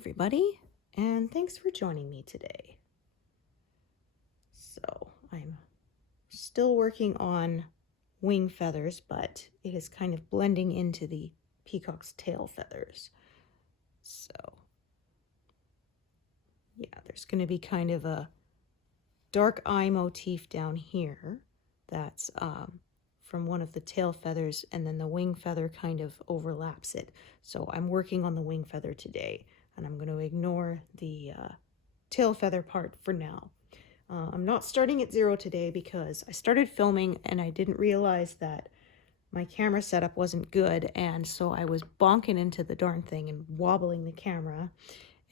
everybody, and thanks for joining me today. So I'm still working on wing feathers, but it is kind of blending into the peacock's tail feathers. So yeah, there's going to be kind of a dark eye motif down here that's from one of the tail feathers, and then the wing feather kind of overlaps it. So I'm working on the wing feather today, and I'm going to ignore the tail feather part for now. I'm not starting at 0 today because I started filming and I didn't realize that my camera setup wasn't good, and so I was bonking into the darn thing and wobbling the camera,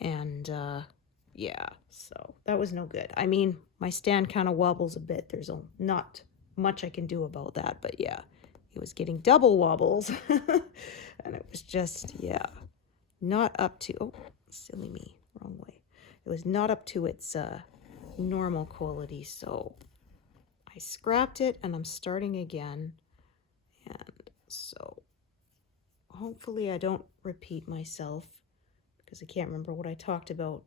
and yeah, so that was no good. I mean, my stand kind of wobbles a bit. There's not much I can do about that, but yeah, it was getting double wobbles and it was just, yeah, not up to, oh, silly me, wrong way. It was not up to its normal quality, so I scrapped it and I'm starting again. And so hopefully I don't repeat myself, because I can't remember what I talked about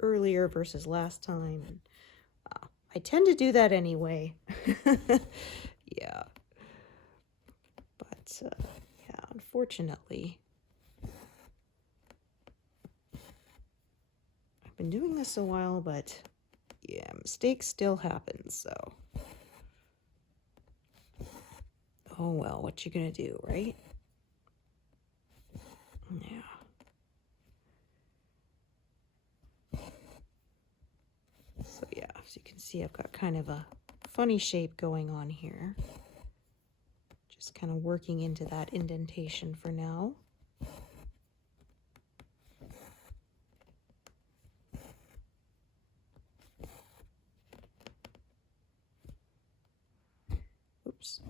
earlier versus last time. And I tend to do that anyway. Yeah. But yeah, unfortunately, I've been doing this a while, but yeah, mistakes still happen, so. Oh well, what you gonna do, right? Yeah. So yeah, as you can see, I've got kind of a funny shape going on here. Just kind of working into that indentation for now. Oops.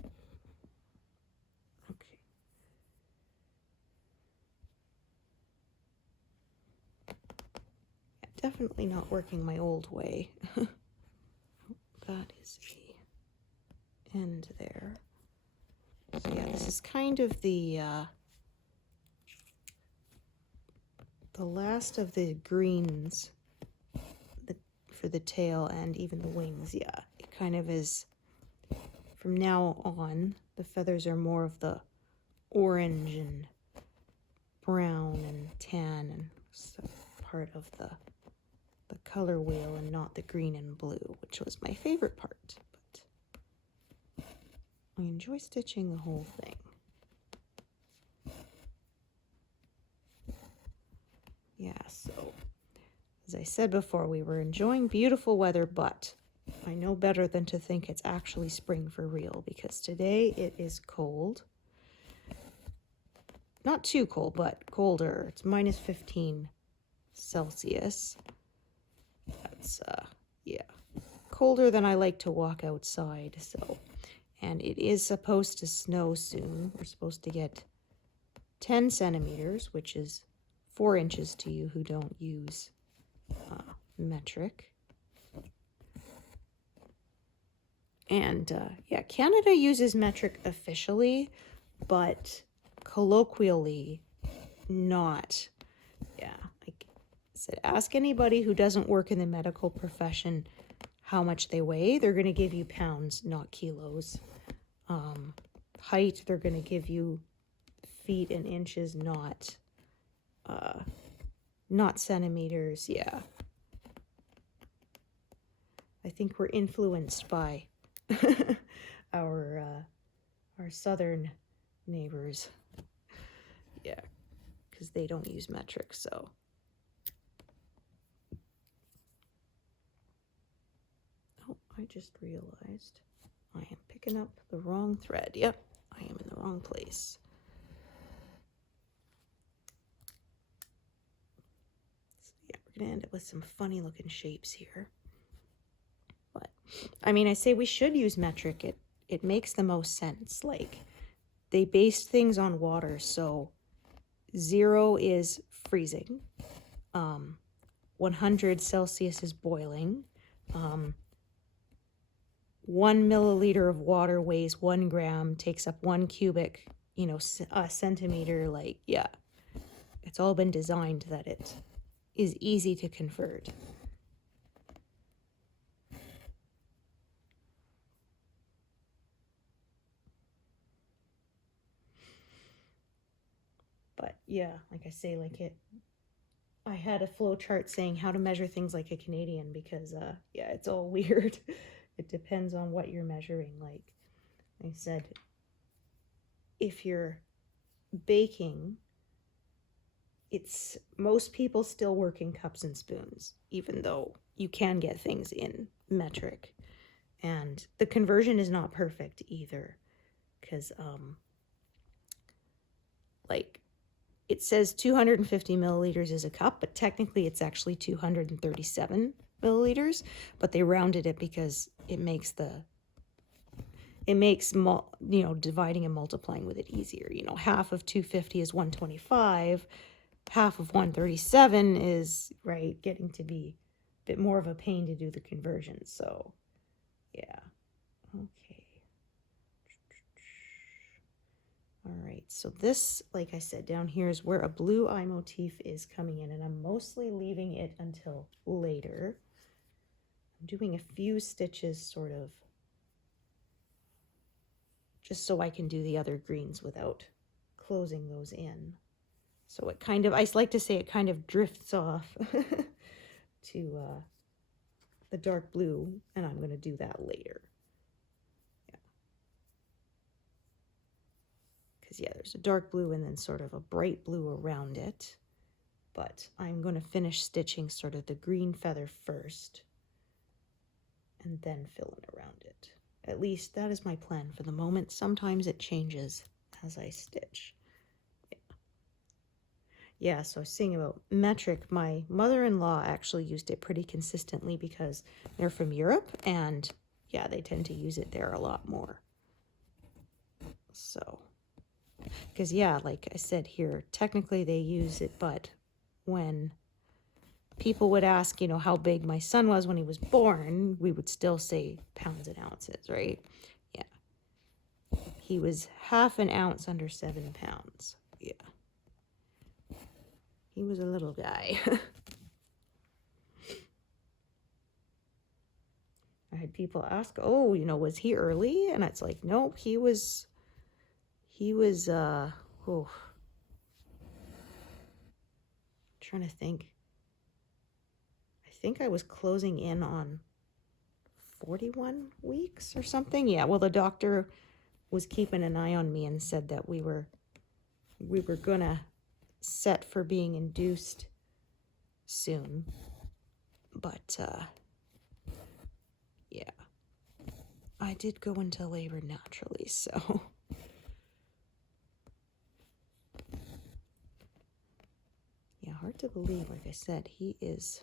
Okay. Yeah, definitely not working my old way. That is the end there. So yeah, this is kind of the last of the greens for the tail and even the wings. Yeah, it kind of is. From now on, the feathers are more of the orange and brown and tan and stuff, part of the color wheel, and not the green and blue, which was my favorite part. But I enjoy stitching the whole thing. Yeah, so as I said before, we were enjoying beautiful weather, but I know better than to think it's actually spring for real, because today it is cold. Not too cold, but colder. It's minus 15 Celsius. That's, yeah, colder than I like to walk outside, so. And it is supposed to snow soon. We're supposed to get 10 centimeters, which is 4 inches to you who don't use metric. And yeah, Canada uses metric officially, but colloquially not. Yeah, like I said, ask anybody who doesn't work in the medical profession how much they weigh. They're going to give you pounds, not kilos. Height, they're going to give you feet and inches, not centimeters. Yeah, I think we're influenced by our southern neighbors. Yeah, because they don't use metric, so. Oh, I just realized I am picking up the wrong thread. Yep, I am in the wrong place. So yeah, we're gonna end up with some funny looking shapes here. But I mean, I say we should use metric. It makes the most sense. Like, they base things on water, so 0 is freezing, 100 Celsius is boiling, 1 milliliter of water weighs 1 gram, takes up 1 cubic, centimeter. Like, yeah, It's all been designed that it is easy to convert. But yeah, like I say, I had a flow chart saying how to measure things like a Canadian because, yeah, it's all weird. It depends on what you're measuring. Like I said, if you're baking, most people still work in cups and spoons, even though you can get things in metric. And the conversion is not perfect either, because like it says 250 milliliters is a cup, but technically it's actually 237 milliliters, but they rounded it because it makes dividing and multiplying with it easier. Half of 250 is 125, half of 137 is, right, getting to be a bit more of a pain to do the conversion. So yeah, okay. All right, so this, like I said, down here is where a blue eye motif is coming in, and I'm mostly leaving it until later. I'm doing a few stitches sort of just so I can do the other greens without closing those in. So it kind of, I like to say it kind of drifts off to the dark blue, and I'm going to do that later. Yeah, there's a dark blue and then sort of a bright blue around it. But I'm going to finish stitching sort of the green feather first and then fill in around it. At least that is my plan for the moment. Sometimes it changes as I stitch. Yeah, so I was saying about metric. My mother-in-law actually used it pretty consistently because they're from Europe, and yeah, they tend to use it there a lot more. So... because, yeah, like I said here, technically they use it, but when people would ask, how big my son was when he was born, we would still say pounds and ounces, right? Yeah. He was half an ounce under 7 pounds. Yeah. He was a little guy. I had people ask, oh, was he early? And it's like, no, he was, oh, trying to think. I think I was closing in on 41 weeks or something. Yeah, well, the doctor was keeping an eye on me and said that we were gonna set for being induced soon. But yeah, I did go into labor naturally, so yeah, hard to believe. Like I said, he is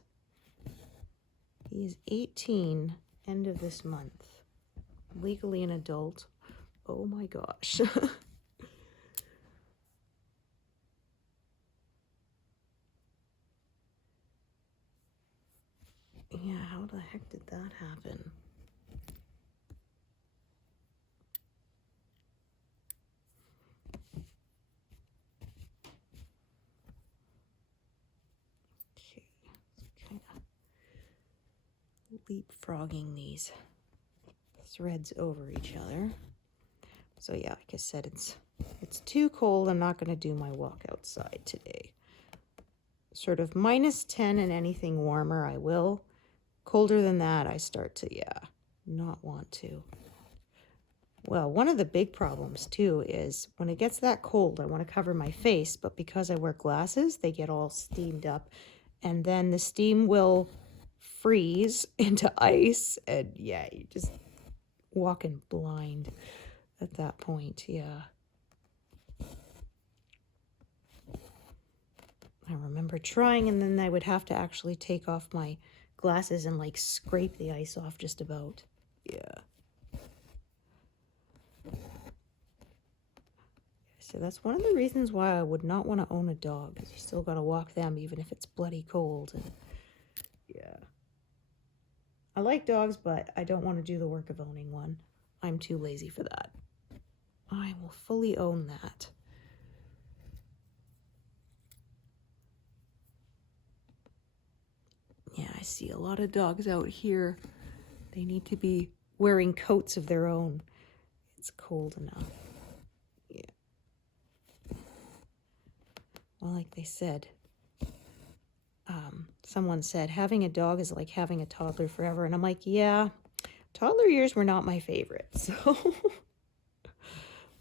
18 end of this month, legally an adult. Oh my gosh. Yeah, how the heck did that happen? Okay, kind of leapfrogging these threads over each other. So yeah, like I said, it's too cold. I'm not going to do my walk outside today. Sort of -10 and anything warmer, I will. Colder than that, I start to, not want to. Well, one of the big problems, too, is when it gets that cold, I want to cover my face, but because I wear glasses, they get all steamed up, and then the steam will freeze into ice, and yeah, you're just walking blind at that point, yeah. I remember trying, and then I would have to actually take off my glasses and like scrape the ice off just about. Yeah. So that's one of the reasons why I would not want to own a dog, because you still got to walk them even if it's bloody cold. And yeah. I like dogs, but I don't want to do the work of owning one. I'm too lazy for that. I will fully own that. see a lot of dogs out here. They need to be wearing coats of their own. It's cold enough. Yeah. Well, like they said, someone said, having a dog is like having a toddler forever. And I'm like, yeah, toddler years were not my favorite. So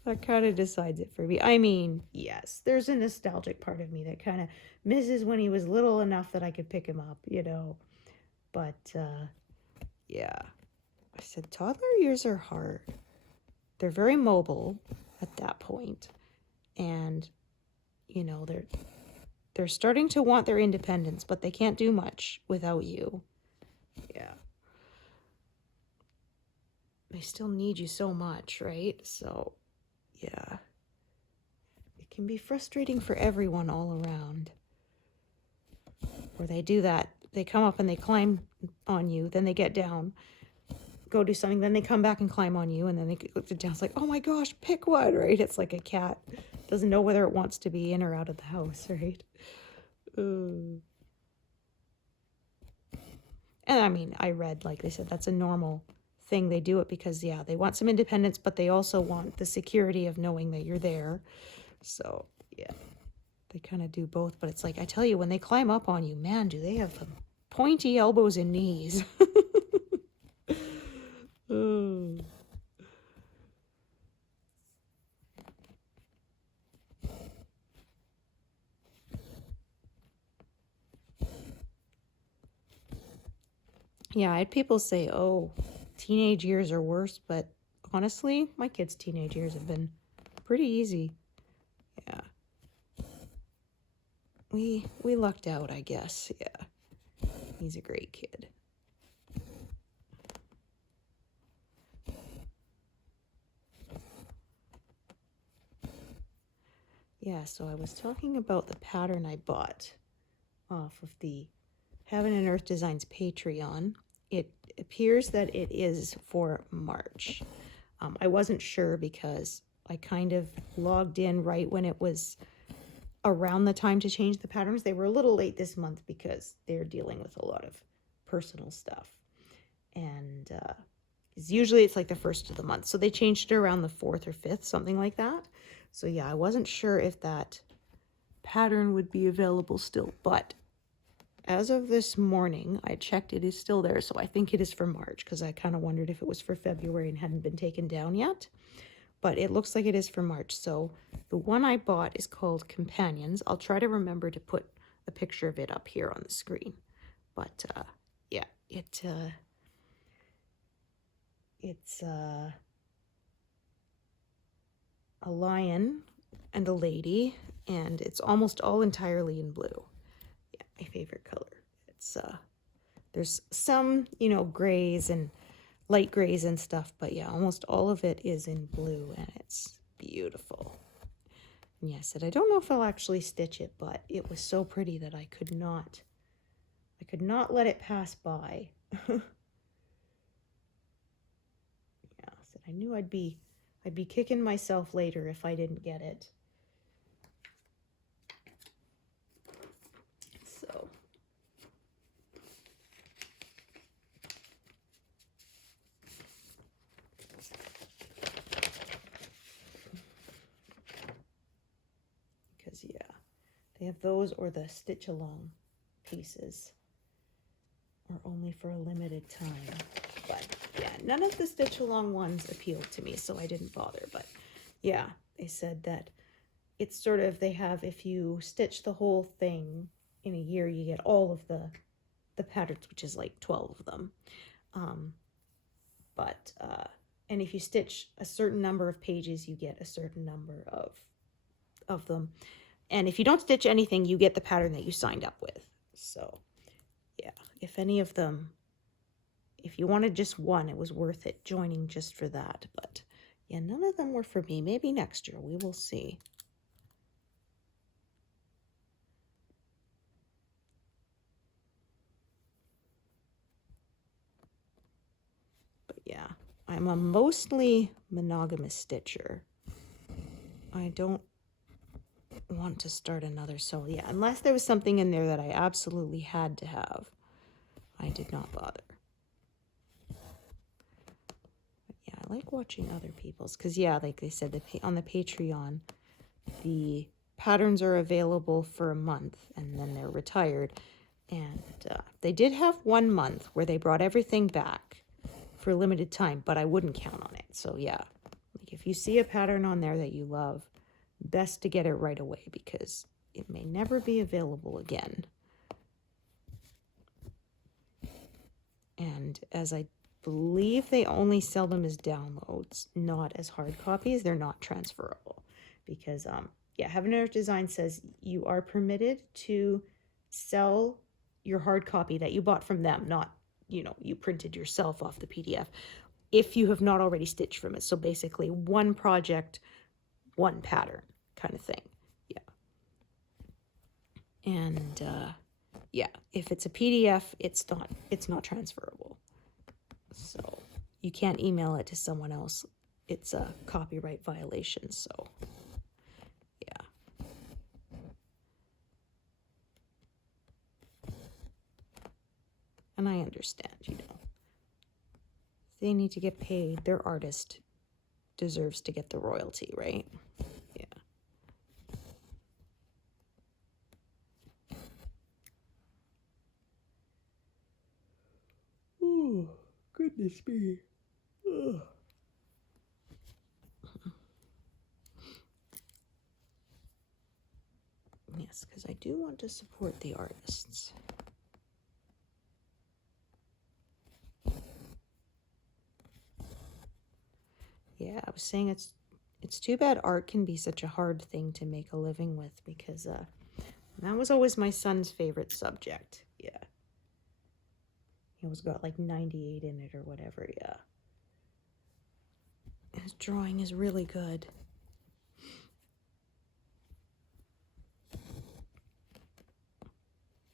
that kind of decides it for me. I mean, yes, there's a nostalgic part of me that kind of misses when he was little enough that I could pick him up, you know. But, yeah, I said toddler years are hard. They're very mobile at that point. And, you know, they're starting to want their independence, but they can't do much without you. Yeah. They still need you so much, right? So, yeah. It can be frustrating for everyone all around. Or they do that. They come up and they climb on you, then they get down, go do something, then they come back and climb on you, and then they go down. It's like, oh my gosh, pick one, right? It's like a cat. Doesn't know whether it wants to be in or out of the house, right? And I mean, I read, like they said, that's a normal thing. They do it because, yeah, they want some independence, but they also want the security of knowing that you're there. So, yeah, they kind of do both. But it's like, I tell you, when they climb up on you, man, do they have some pointy elbows and knees. Yeah, I had people say, oh, teenage years are worse, but honestly, my kids' teenage years have been pretty easy. Yeah. We lucked out, I guess. Yeah. He's a great kid. Yeah, so I was talking about the pattern I bought off of the Heaven and Earth Designs Patreon. It appears that it is for March. I wasn't sure because I kind of logged in right when it was around the time to change the patterns. They were a little late this month because they're dealing with a lot of personal stuff. And usually it's like the first of the month. So they changed it around the 4th or 5th, something like that. So yeah, I wasn't sure if that pattern would be available still, but as of this morning, I checked, it is still there, so I think it is for March, because I kind of wondered if it was for February and hadn't been taken down yet. But it looks like it is for March, so the one I bought is called Companions. I'll try to remember to put a picture of it up here on the screen. But, yeah, it's a lion and a lady, and it's almost all entirely in blue. Yeah, my favorite color. It's there's some, you know, grays and light grays and stuff, but yeah, almost all of it is in blue, and it's beautiful. And yeah, I said I don't know if I'll actually stitch it, but it was so pretty that I could not let it pass by. Yeah, I said I knew I'd be kicking myself later if I didn't get it. So because yeah, they have those, or the stitch along pieces are only for a limited time. But yeah, none of the stitch along ones appealed to me, so I didn't bother. But yeah, they said that it's sort of, they have, if you stitch the whole thing in a year, you get all of the patterns, which is like 12 of them. And if you stitch a certain number of pages, you get a certain number of them. And if you don't stitch anything, you get the pattern that you signed up with. So yeah, if any of them, if you wanted just one, it was worth it joining just for that. But yeah, none of them were for me. Maybe next year, we will see. But yeah, I'm a mostly monogamous stitcher. I don't want to start another sew. Yeah, unless there was something in there that I absolutely had to have, I did not bother. But yeah, I like watching other people's, because yeah, like they said, on the Patreon, the patterns are available for a month and then they're retired. And they did have 1 month where they brought everything back for a limited time, but I wouldn't count on it. So yeah, like if you see a pattern on there that you love, best to get it right away because it may never be available again. And as I believe they only sell them as downloads, not as hard copies, they're not transferable. Because yeah, Heaven and Earth Design says you are permitted to sell your hard copy that you bought from them, not, you know, you printed yourself off the PDF, if you have not already stitched from it. So basically 1 project, 1 pattern kind of thing. Yeah. And yeah, if it's a PDF, it's not transferable. So you can't email it to someone else. It's a copyright violation. So yeah. And I understand, you know. They need to get paid. Their artist deserves to get the royalty, right? Yeah. Oh, goodness me. Ugh. Yes, because I do want to support the artists. Yeah, I was saying it's too bad art can be such a hard thing to make a living with, because that was always my son's favorite subject. Yeah. He always got like 98 in it or whatever, yeah. His drawing is really good.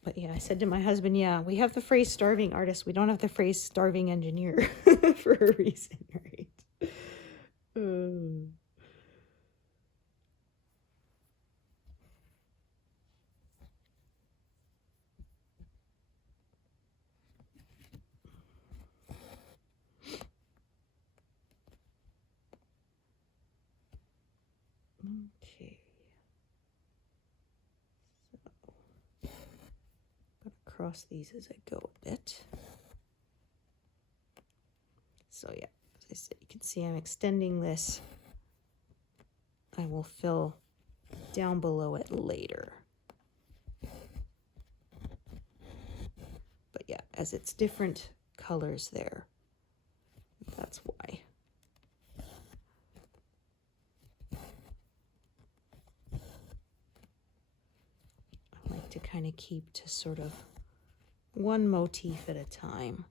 But yeah, I said to my husband, yeah, we have the phrase starving artist. We don't have the phrase starving engineer for a reason, right? Okay. So, I'm gonna cross these as I go a bit. So yeah, as I said, you can see I'm extending this. I will fill down below it later. But yeah, as it's different colors there, that's why. I like to kind of keep to sort of 1 motif at a time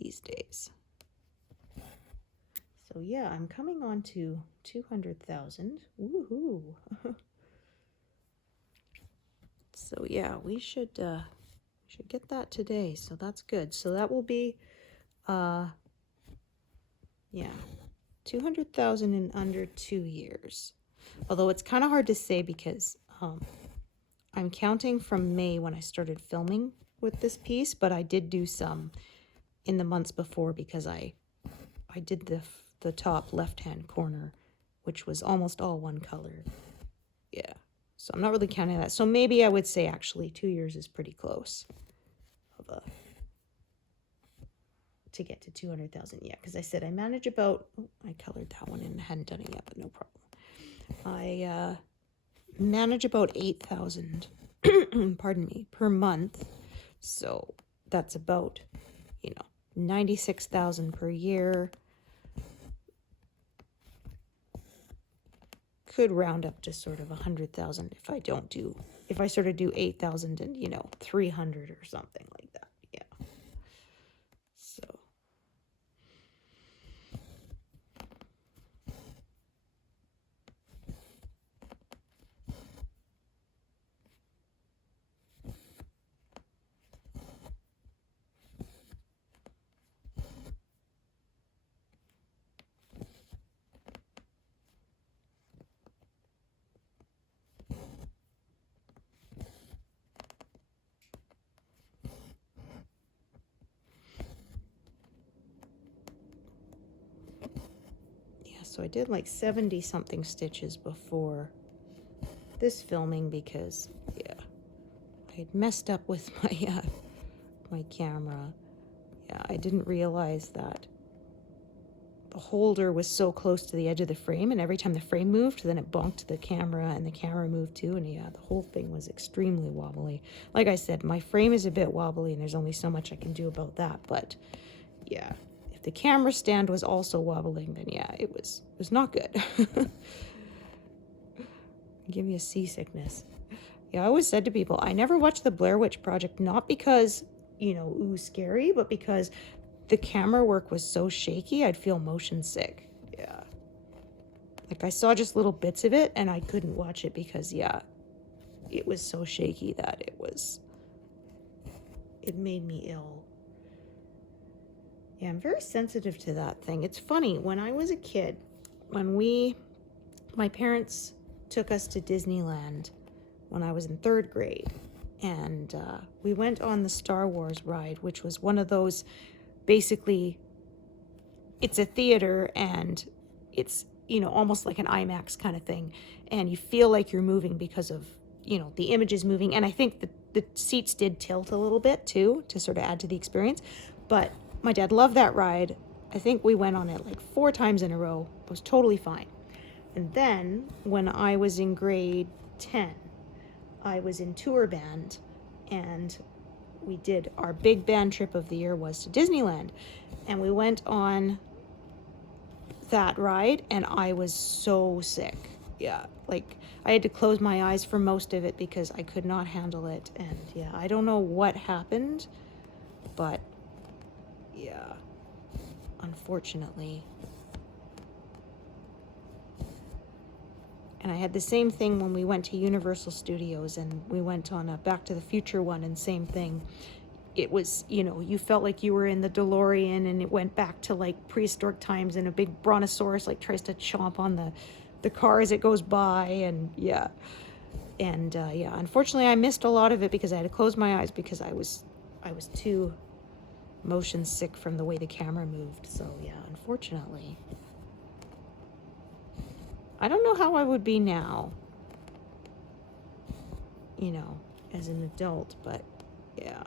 these days. So yeah, I'm coming on to 200,000. Woohoo! So yeah, we should get that today. So that's good. So that will be, yeah, 200,000 in under 2 years. Although it's kind of hard to say because I'm counting from May when I started filming with this piece, but I did do some in the months before because I did the top left-hand corner, which was almost all 1 color. Yeah, so I'm not really counting that. So maybe I would say actually 2 years is pretty close to get to 200,000. Yeah, because I said I manage about, oh, I colored that one in, hadn't done it yet, but no problem. I manage about 8,000, pardon me, per month. So that's about, you know, 96,000 per year. Could round up to sort of 100,000 if I sort of do 8,000 and, you know, 300 or something like that. Yeah. So. So I did like 70 something stitches before this filming because, yeah, I had messed up with my my camera. Yeah, I didn't realize that the holder was so close to the edge of the frame, and every time the frame moved, then it bonked the camera, and the camera moved too, and yeah, the whole thing was extremely wobbly. Like I said, my frame is a bit wobbly, and there's only so much I can do about that, but yeah, if the camera stand was also wobbling, then yeah, it was not good. Give me a seasickness. Yeah, I always said to people, I never watched the Blair Witch Project, not because, you know, ooh, scary, but because the camera work was so shaky, I'd feel motion sick. Yeah. Like, I saw just little bits of it, and I couldn't watch it because, yeah, it was so shaky that it made me ill. Yeah, I'm very sensitive to that thing. It's funny, when I was a kid, my parents took us to Disneyland when I was in 3rd grade, and we went on the Star Wars ride, which was one of those, basically, it's a theater, and it's, you know, almost like an IMAX kind of thing, and you feel like you're moving because of, you know, the image is moving, and I think the seats did tilt a little bit too, to sort of add to the experience, but my dad loved that ride. I think we went on it like 4 times in a row. It was totally fine. And then, when I was in grade 10, I was in tour band, and we did our big band trip of the year was to Disneyland, and we went on that ride, and I was so sick. Yeah, like, I had to close my eyes for most of it because I could not handle it, and yeah, I don't know what happened, but yeah, unfortunately. And I had the same thing when we went to Universal Studios, and we went on a Back to the Future one, and same thing. It was, you know, you felt like you were in the DeLorean, and it went back to like prehistoric times, and a big brontosaurus like tries to chomp on the car as it goes by, and yeah. And yeah, unfortunately I missed a lot of it because I had to close my eyes because I was too motion sick from the way the camera moved. So yeah, unfortunately. I don't know how I would be now, you know, as an adult, but yeah.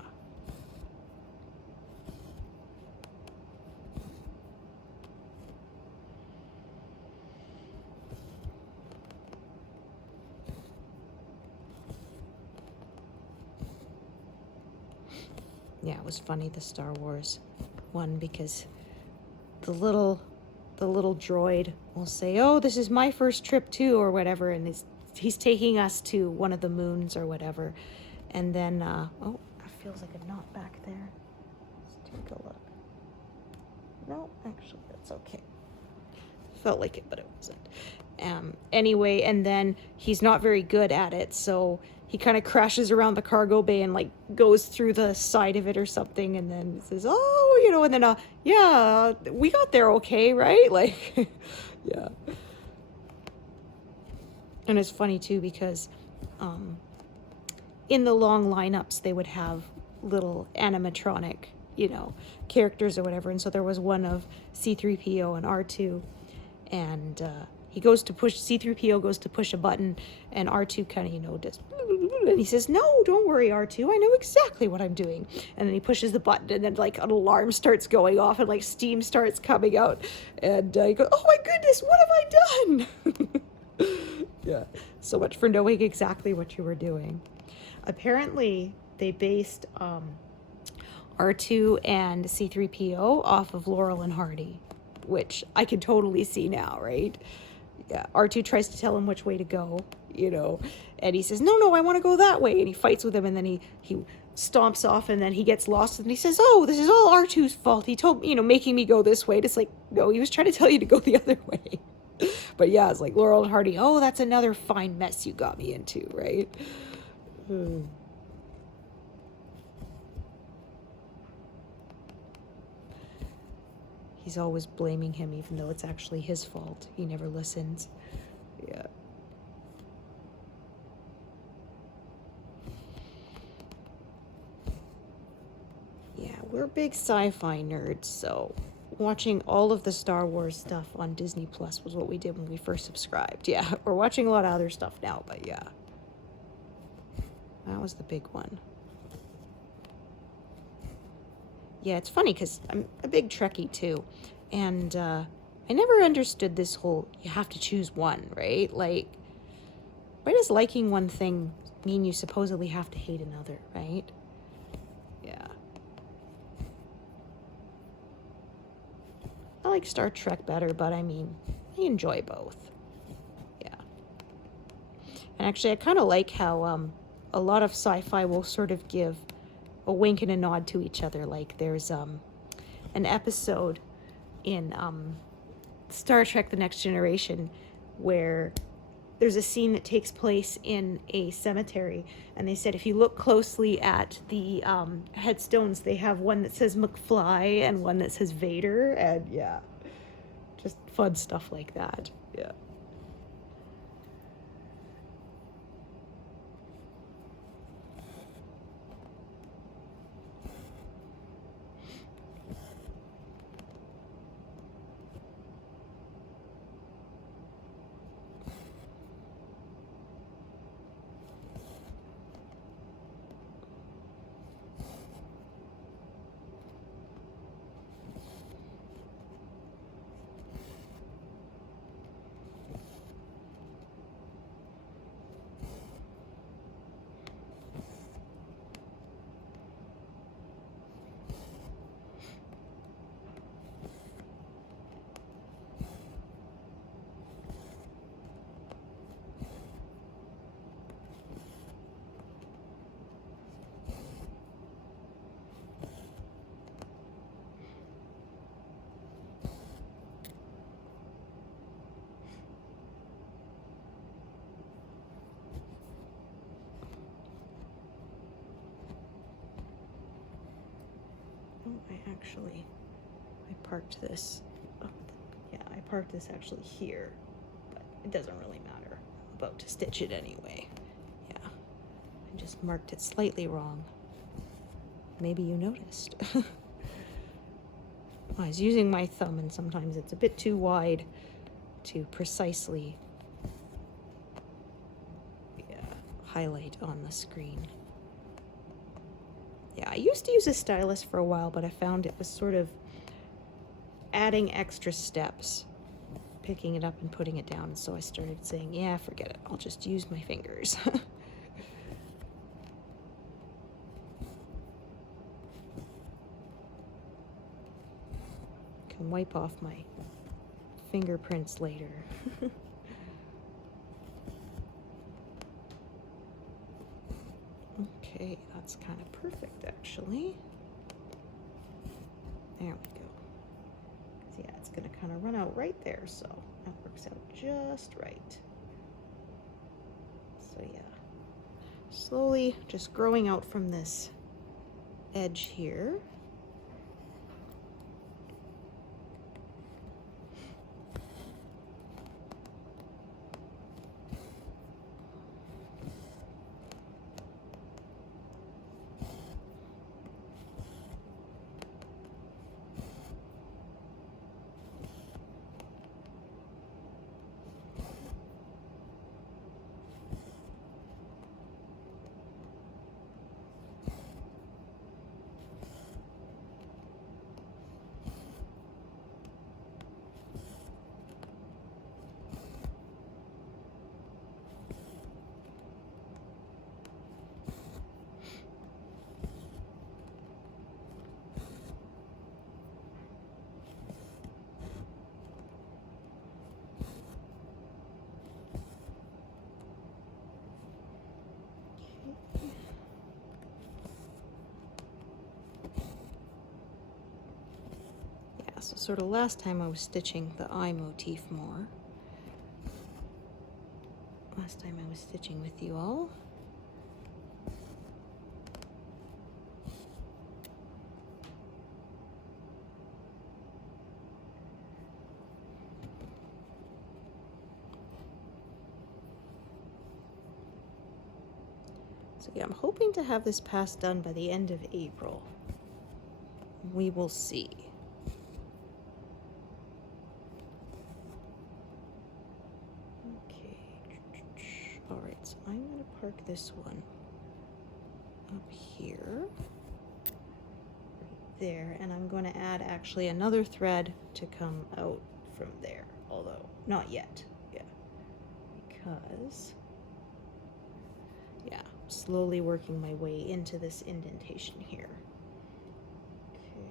Yeah, it was funny, the Star Wars one, because the little droid will say, oh, this is my first trip too, or whatever, and he's taking us to one of the moons or whatever, and then oh, that feels like a knot back there. Let's take a look. No, actually that's okay. Felt like it, but it wasn't. Anyway, and then he's not very good at it, so he kind of crashes around the cargo bay and like goes through the side of it or something, and then says, oh, you know, and then yeah, we got there okay, right? Like, yeah. And it's funny too because in the long lineups they would have little animatronic, you know, characters or whatever, and so there was one of C-3PO and R2, and he goes to push, C-3PO goes to push a button, and R2 kind of, you know, just, and he says, no, don't worry, R2, I know exactly what I'm doing. And then he pushes the button, and then, like, an alarm starts going off, and, like, steam starts coming out, and he goes, oh my goodness, what have I done? Yeah, so much for knowing exactly what you were doing. Apparently, they based R2 and C-3PO off of Laurel and Hardy, which I can totally see now, right? Yeah, R2 tries to tell him which way to go, you know, and he says, no, I want to go that way, and he fights with him, and then he stomps off, and then he gets lost, and he says, oh, this is all R2's fault, he told me, you know, making me go this way. And it's like, no, he was trying to tell you to go the other way. But yeah, it's like Laurel and Hardy, oh, that's another fine mess you got me into, right? He's always blaming him, even though it's actually his fault. He never listens. Yeah. Yeah, we're big sci-fi nerds, so watching all of the Star Wars stuff on Disney Plus was what we did when we first subscribed. Yeah, we're watching a lot of other stuff now, but yeah. That was the big one. Yeah, it's funny because I'm a big Trekkie too. And I never understood this whole, you have to choose one, right? Like, why does liking one thing mean you supposedly have to hate another, right? Yeah. I like Star Trek better, but I mean, I enjoy both. Yeah. And actually, I kind of like how a lot of sci-fi will sort of give a wink and a nod to each other. Like there's an episode in Star Trek The Next Generation where there's a scene that takes place in a cemetery, and they said if you look closely at the headstones, they have one that says McFly and one that says Vader, and yeah, just fun stuff like that. Yeah. I parked this. Oh, yeah, I parked this actually here, but it doesn't really matter. I'm about to stitch it anyway. Yeah, I just marked it slightly wrong. Maybe you noticed. I was using my thumb, and sometimes it's a bit too wide to precisely highlight on the screen. Yeah, I used to use a stylus for a while, but I found it was sort of adding extra steps, picking it up and putting it down. So I started saying, yeah, forget it. I'll just use my fingers. Can wipe off my fingerprints later. Okay, that's kind of perfect, actually. There we go. So yeah, it's going to kind of run out right there, so that works out just right. So yeah, slowly just growing out from this edge here. So sort of last time I was stitching the eye motif more. Last time I was stitching with you all. So yeah, I'm hoping to have this pass done by the end of April. We will see. So I'm going to park this one up here, right there, and I'm going to add actually another thread to come out from there, although not yet, yeah, because, yeah, I'm slowly working my way into this indentation here. Okay.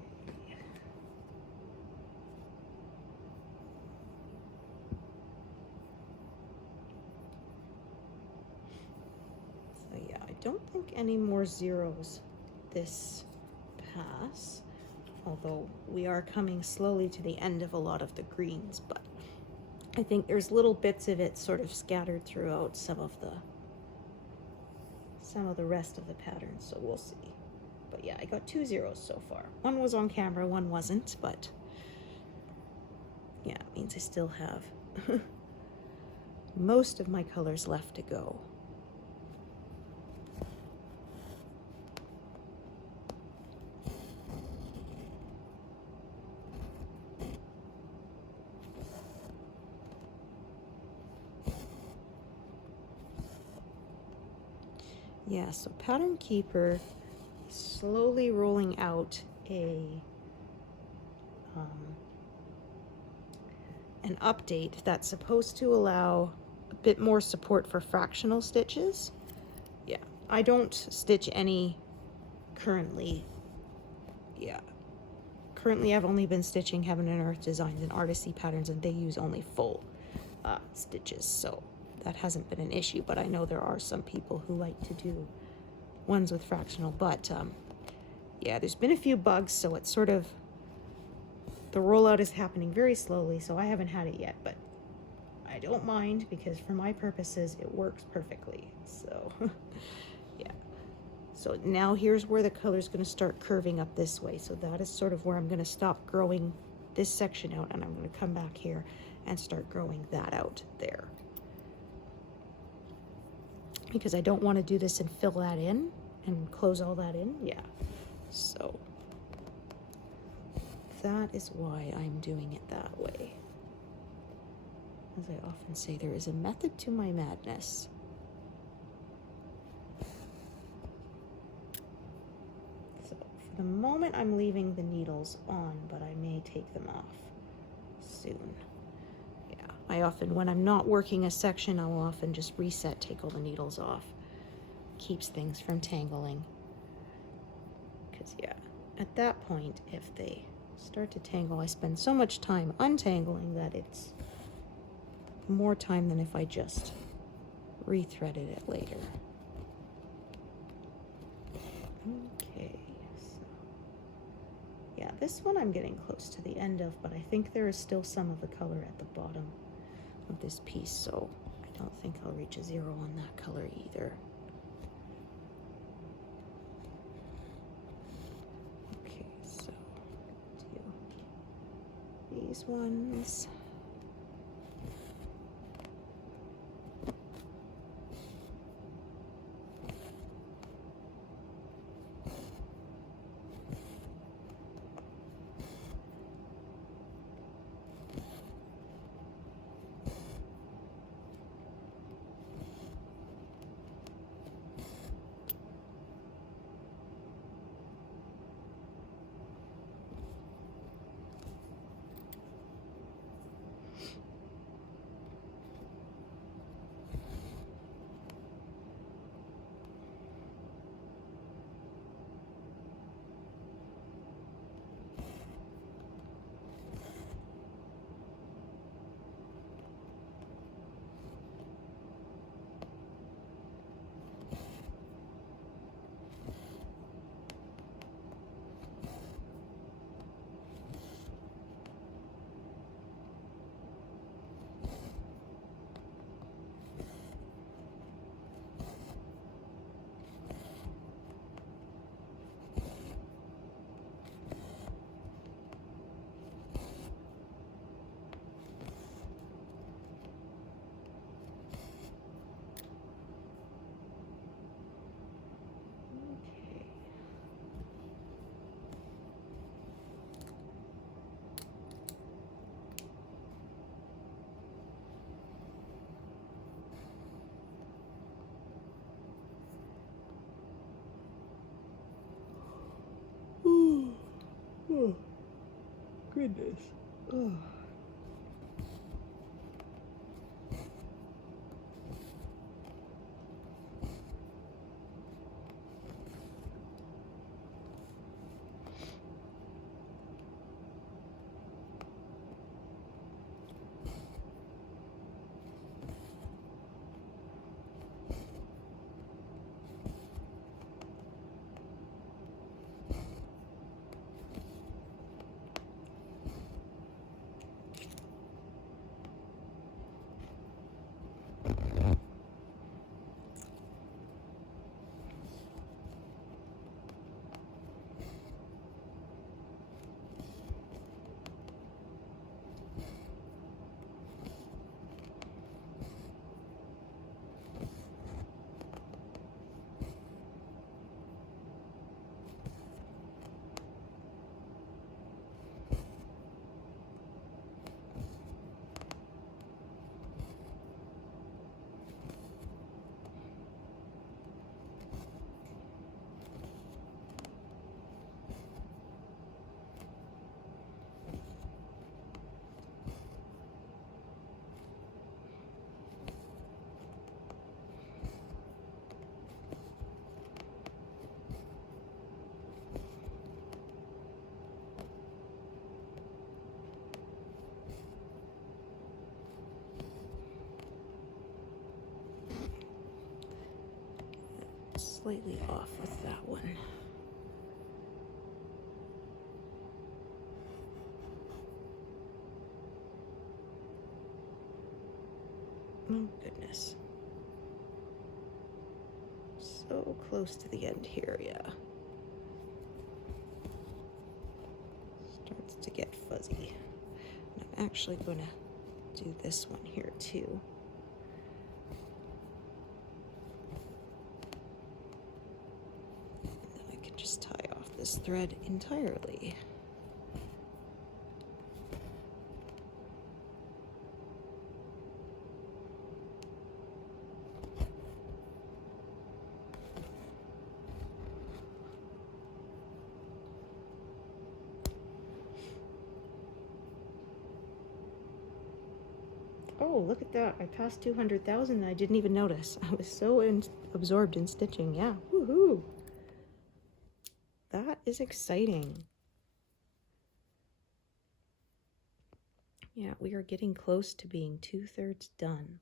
So yeah, I don't think any more zeros this pass, although we are coming slowly to the end of a lot of the greens, but I think there's little bits of it sort of scattered throughout some of the rest of the pattern, so we'll see. But yeah, I got 2 zeros so far. One was on camera, one wasn't, but yeah, it means I still have most of my colors left to go. Yeah, so Pattern Keeper is slowly rolling out an update that's supposed to allow a bit more support for fractional stitches. Yeah, I don't stitch any currently. Yeah, currently I've only been stitching Heaven and Earth Designs and Artisy patterns, and they use only full stitches, so that hasn't been an issue. But I know there are some people who like to do ones with fractional, but yeah, there's been a few bugs, so it's sort of, the rollout is happening very slowly, so I haven't had it yet, but I don't mind because for my purposes it works perfectly. So yeah, so now here's where the color is going to start curving up this way, so that is sort of where I'm going to stop growing this section out, and I'm going to come back here and start growing that out there, because I don't want to do this and fill that in and close all that in. Yeah, so that is why I'm doing it that way. As I often say, there is a method to my madness. So for the moment I'm leaving the needles on, but I may take them off soon. Yeah, I often, when I'm not working a section, I'll often just reset, take all the needles off. Keeps things from tangling. Because yeah, at that point, if they start to tangle, I spend so much time untangling that it's more time than if I just rethreaded it later. Okay, so yeah, this one I'm getting close to the end of, but I think there is still some of the color at the bottom of this piece, so I don't think I'll reach a 0 on that color either. Okay, so do these ones. Oh, goodness. Oh. Slightly off with that one. Oh, goodness. So close to the end here, yeah. Starts to get fuzzy. And I'm actually going to do this one here too. And then I can just tie off this thread entirely. Oh, look at that. I passed 200,000 and I didn't even notice. I was so absorbed in stitching. Yeah. Woohoo. That is exciting. Yeah, we are getting close to being 2/3 done.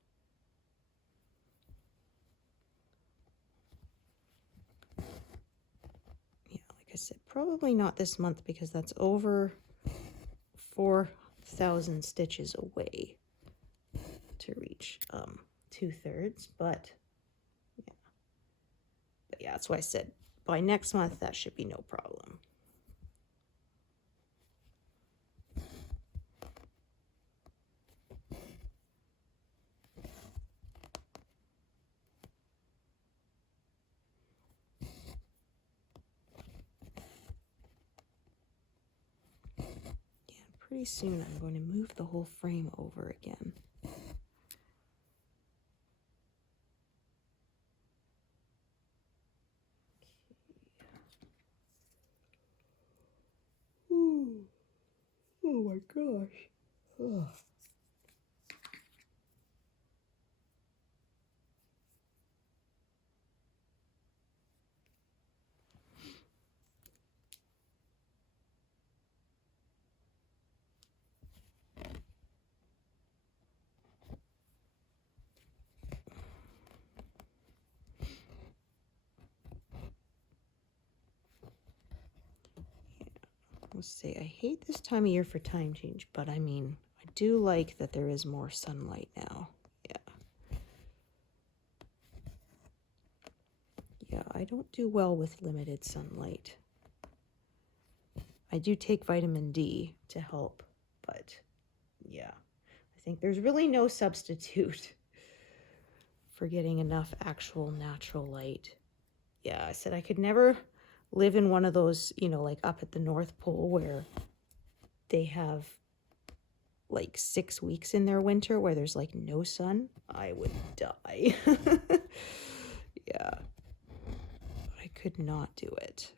Yeah, like I said, probably not this month because that's over 4,000 stitches away to reach 2/3, but yeah, that's why I said by next month that should be no problem. Yeah, pretty soon I'm going to move the whole frame over again. Oh my gosh. Ugh. Let's say I hate this time of year for time change, but I mean, I do like that there is more sunlight now. Yeah, I don't do well with limited sunlight. I do take vitamin D to help, but yeah, I think there's really no substitute for getting enough actual natural light. Yeah, I said I could never live in one of those, you know, like up at the North Pole where they have like 6 weeks in their winter where there's like no sun. I would die. Yeah, I could not do it.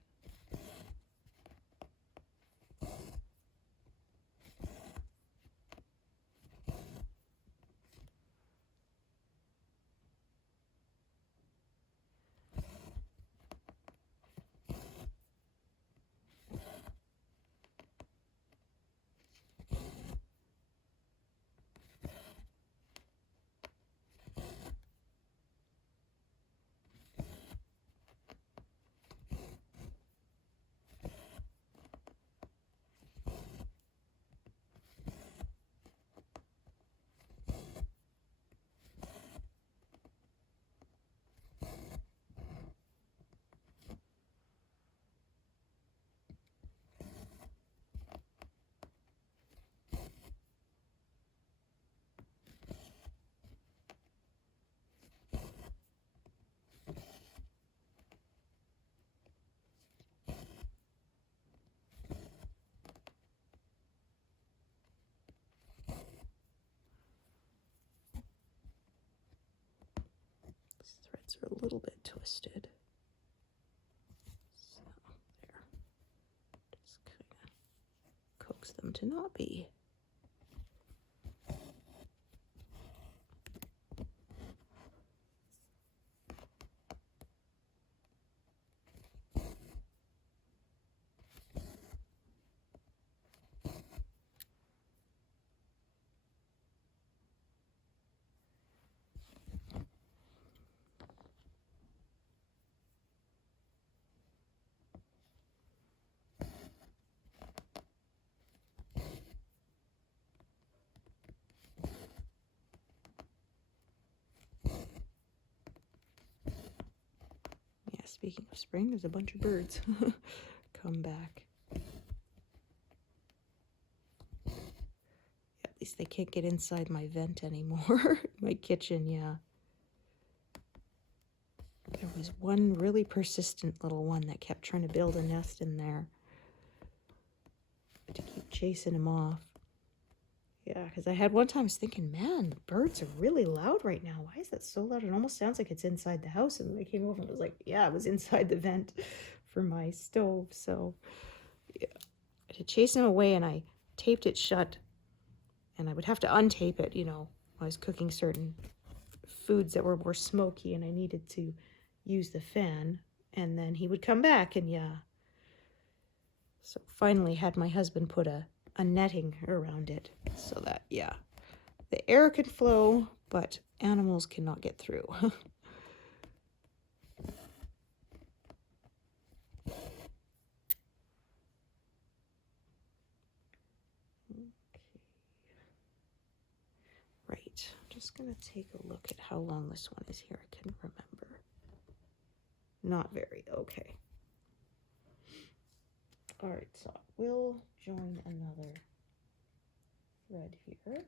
are a little bit twisted. So there. Just kind of coax them to not be. Speaking of spring, there's a bunch of birds come back. Yeah, at least they can't get inside my vent anymore. My kitchen, yeah. There was one really persistent little one that kept trying to build a nest in there. To keep chasing him off. Yeah, because I had one time I was thinking, man, the birds are really loud right now. Why is that so loud? It almost sounds like it's inside the house. And then I came over and I was like, yeah, it was inside the vent for my stove. So yeah, I had to chase him away and I taped it shut. And I would have to untape it, you know, I was cooking certain foods that were more smoky and I needed to use the fan. And then he would come back and yeah. So finally had my husband put a netting around it so that, yeah, the air can flow, but animals cannot get through. Okay. Right, I'm just going to take a look at how long this one is here. I couldn't remember. Not very, okay. All right, so we'll join another thread here.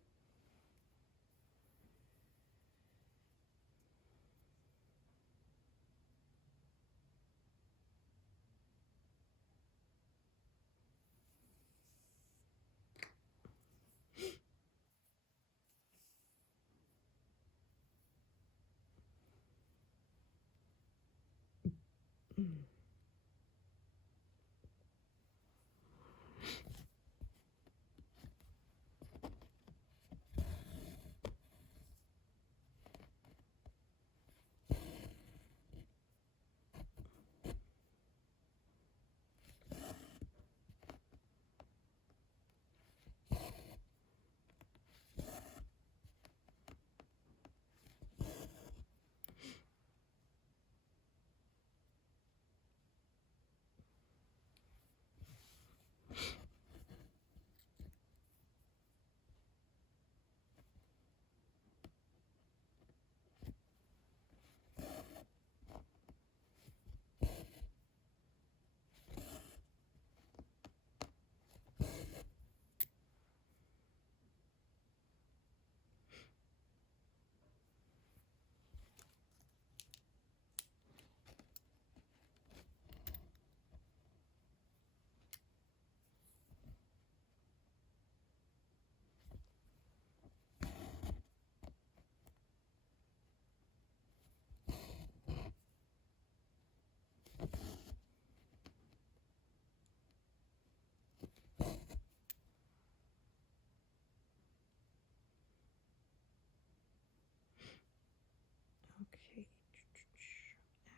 Okay,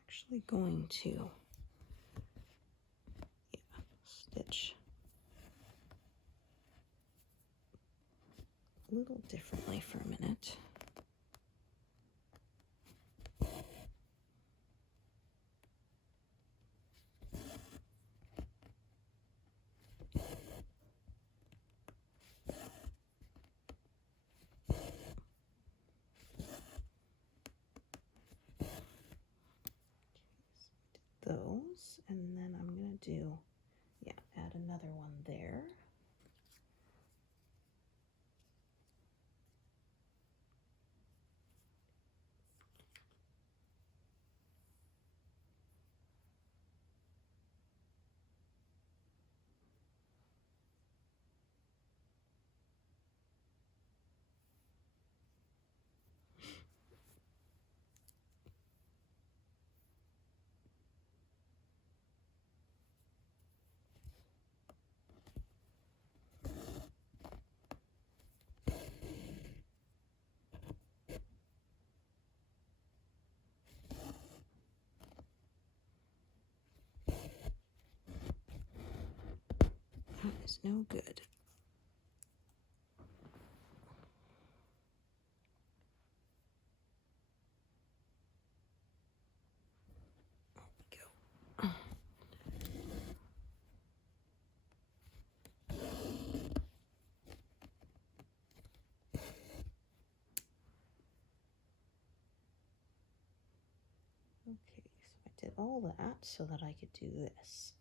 actually going to stitch a little differently for a minute. Those, and then I'm going to do, yeah, add another one there. is no good. Okay, so I did all that so that I could do this.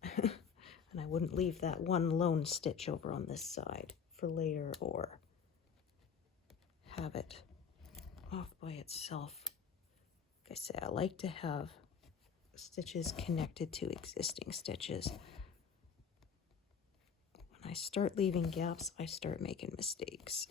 And I wouldn't leave that one lone stitch over on this side for later or have it off by itself. Like I say, I like to have stitches connected to existing stitches. When I start leaving gaps, I start making mistakes.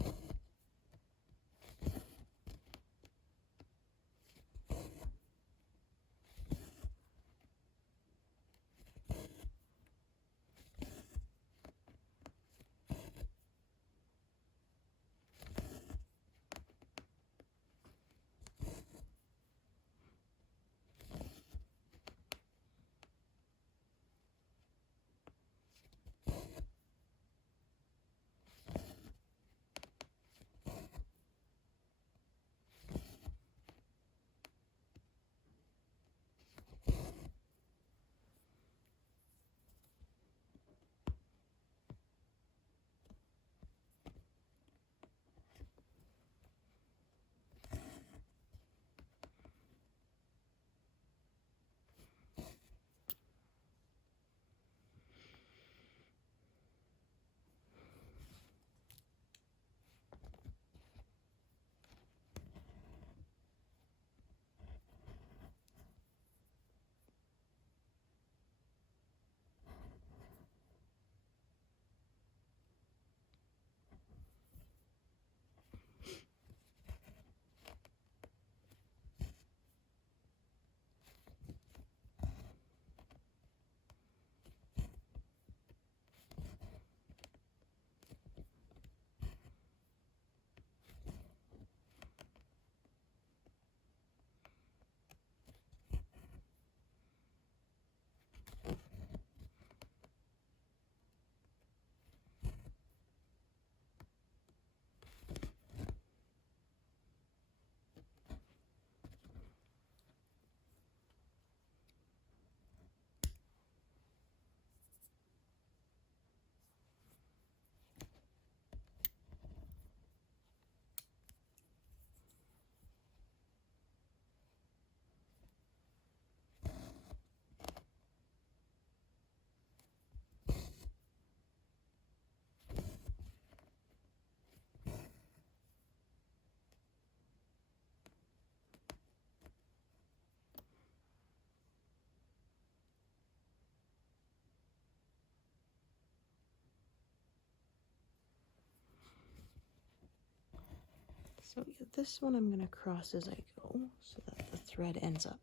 So this one I'm going to cross as I go so that the thread ends up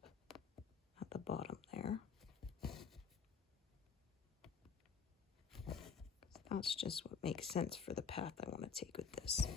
at the bottom there. That's just what makes sense for the path I want to take with this.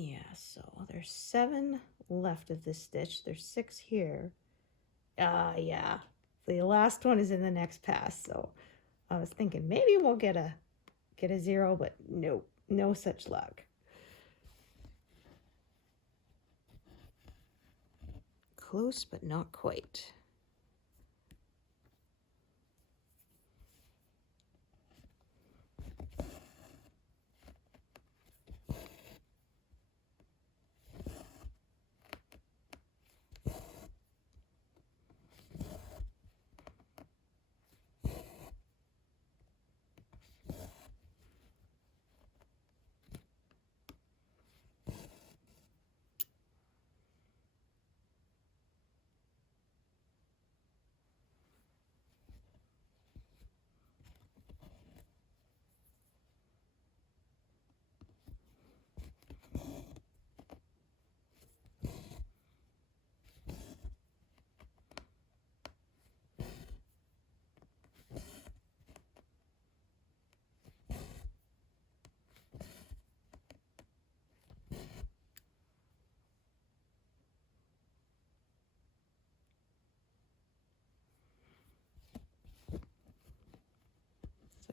Yeah, so there's 7 left of this stitch. There's 6 here. Yeah. The last one is in the next pass, so I was thinking maybe we'll get a 0, but nope, no such luck. Close, but not quite.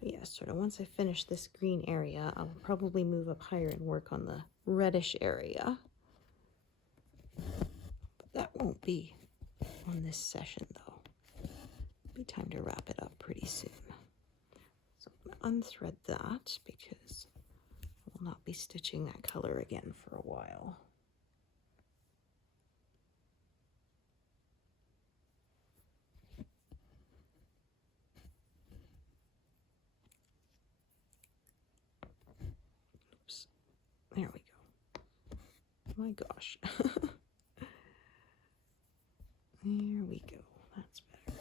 Yeah, sort of once I finish this green area, I'll probably move up higher and work on the reddish area. But that won't be on this session, though. It'll be time to wrap it up pretty soon. So I'm going to unthread that because I will not be stitching that color again for a while. There we go. My gosh. There we go. That's better.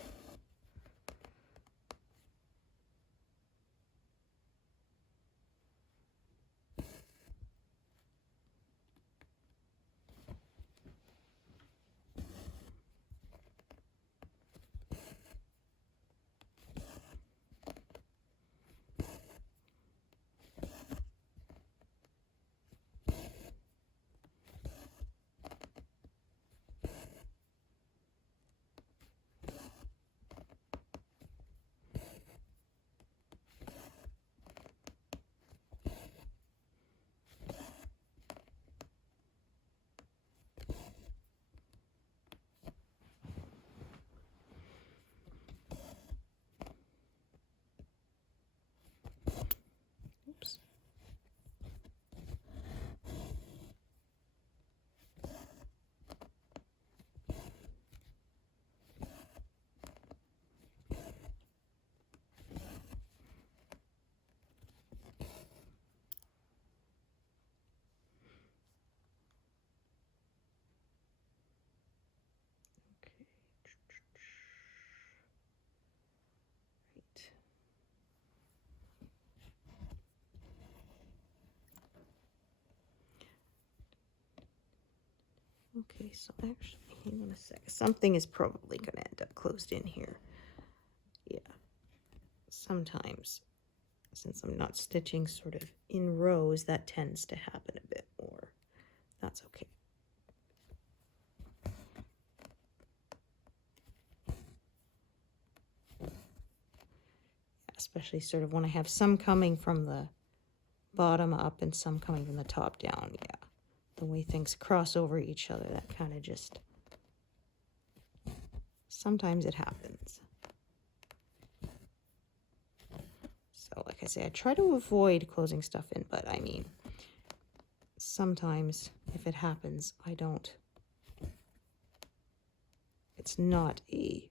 Oops. Okay, so actually, hang on a sec. Something is probably going to end up closed in here. Yeah. Sometimes, since I'm not stitching sort of in rows, that tends to happen a bit more. That's okay. Especially sort of when I have some coming from the bottom up and some coming from the top down. Yeah. The way things cross over each other, that kind of just, sometimes it happens. So like I say, I try to avoid closing stuff in, but I mean, sometimes if it happens, I don't, it's not a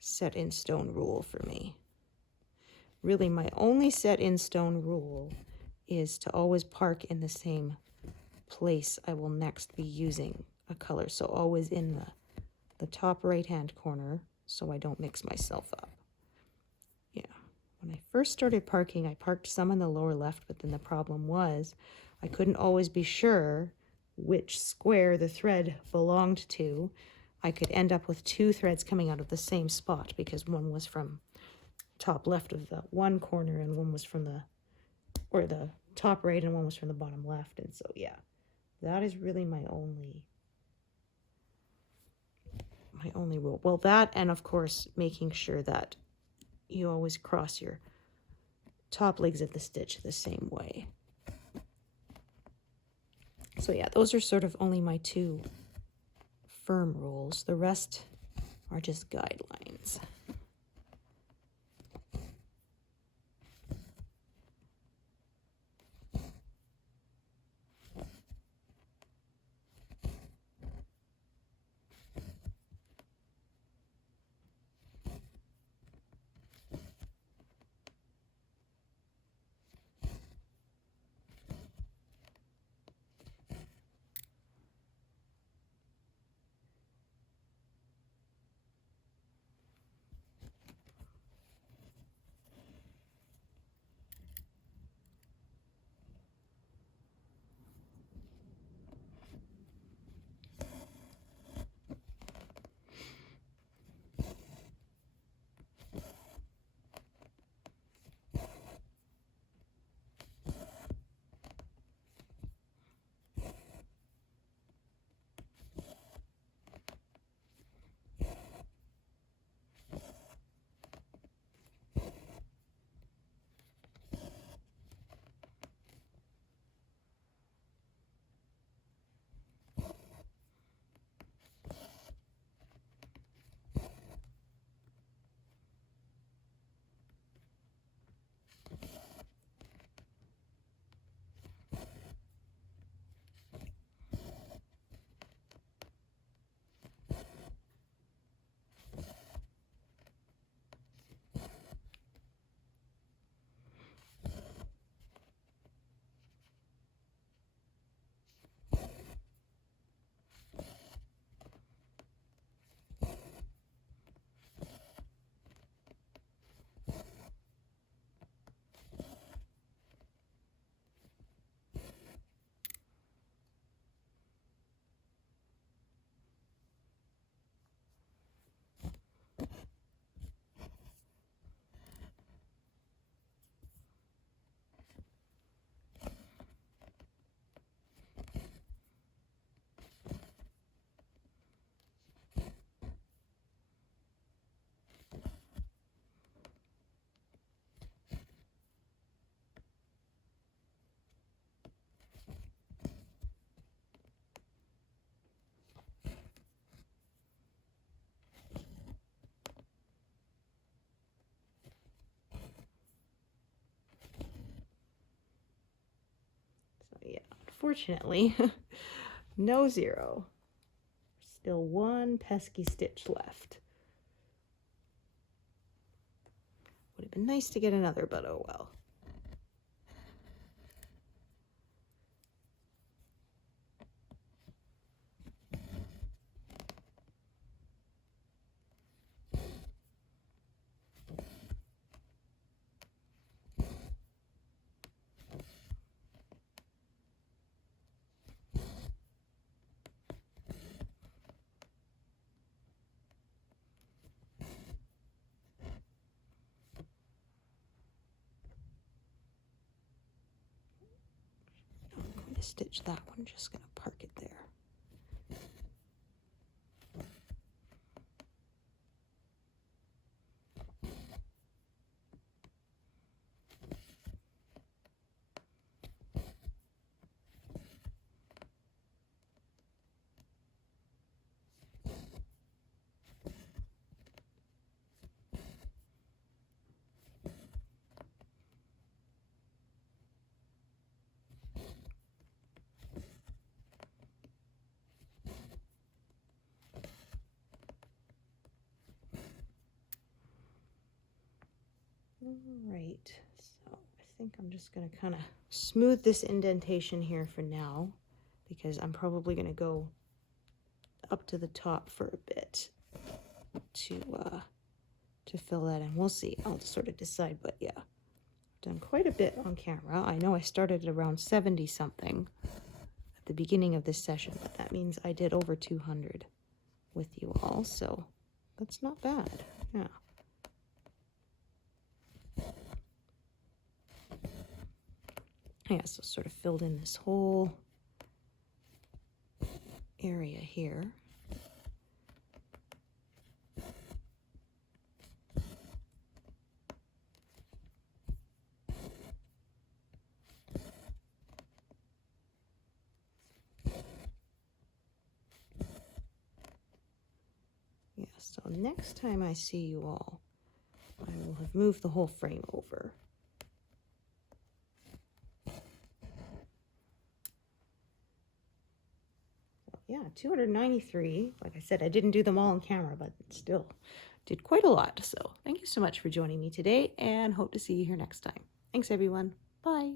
set in stone rule for me. Really, my only set in stone rule is to always park in the same place I will next be using a color. So always in the top right hand corner so I don't mix myself up. Yeah, when I first started parking, I parked some in the lower left, but then the problem was I couldn't always be sure which square the thread belonged to. I could end up with 2 threads coming out of the same spot because one was from top left of the one corner and one was from the top right and one was from the bottom left. And so, yeah, that is really my only rule. Well, that, and of course, making sure that you always cross your top legs of the stitch the same way. So yeah, those are sort of only my two firm rules. The rest are just guidelines. Yeah, unfortunately, no zero. Still one pesky stitch left. Would have been nice to get another, but oh well. To stitch that one, just gonna park it there. All right, so I think I'm just going to kind of smooth this indentation here for now, because I'm probably going to go up to the top for a bit to fill that in. We'll see. I'll sort of decide, but yeah, I've done quite a bit on camera. I know I started at around 70 something at the beginning of this session, but that means I did over 200 with you all, so that's not bad. Yeah. Yeah, so sort of filled in this whole area here. Yeah, so next time I see you all, I will have moved the whole frame over. Yeah, 293. Like I said, I didn't do them all on camera, but still did quite a lot. So thank you so much for joining me today, and hope to see you here next time. Thanks, everyone. Bye.